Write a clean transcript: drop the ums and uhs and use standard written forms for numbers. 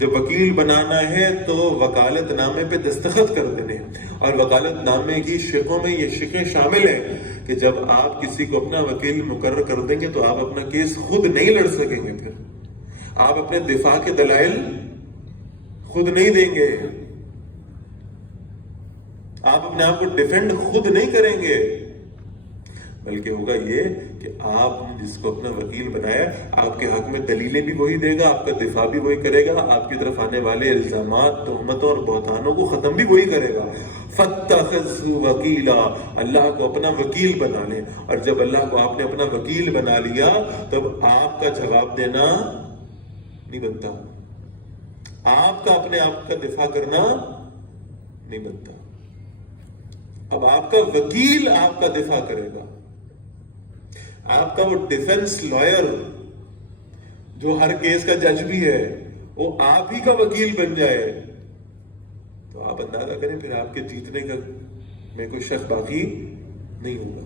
جب وکیل بنانا ہے تو وکالت نامے پہ دستخط کر دینے، اور وکالت نامے کی شقوں میں یہ شقیں شامل ہیں کہ جب آپ کسی کو اپنا وکیل مقرر کر دیں گے تو آپ اپنا کیس خود نہیں لڑ سکیں گے، پھر آپ اپنے دفاع کے دلائل خود نہیں دیں گے، آپ اپنے آپ کو ڈیفینڈ خود نہیں کریں گے، بلکہ ہوگا یہ کہ آپ جس کو اپنا وکیل بنایا آپ کے حق میں دلیلیں بھی وہی دے گا، آپ کا دفاع بھی وہی کرے گا، آپ کی طرف آنے والے الزامات، تہمتوں اور بہتانوں کو ختم بھی وہی کرے گا۔ فَاتَّخِذْهُ وَكِيلًا، اللہ کو اپنا وکیل بنا لیں، اور جب اللہ کو آپ نے اپنا وکیل بنا لیا تب آپ کا جواب دینا نہیں بنتا، آپ کا اپنے آپ کا دفاع کرنا نہیں بنتا، اب آپ کا وکیل آپ کا دفاع کرے گا، آپ کا وہ ڈیفنس لائر جو ہر کیس کا جج بھی ہے وہ آپ ہی کا وکیل بن جائے تو آپ اندازہ کریں پھر آپ کے جیتنے کا میں کوئی شک باقی نہیں ہوگا۔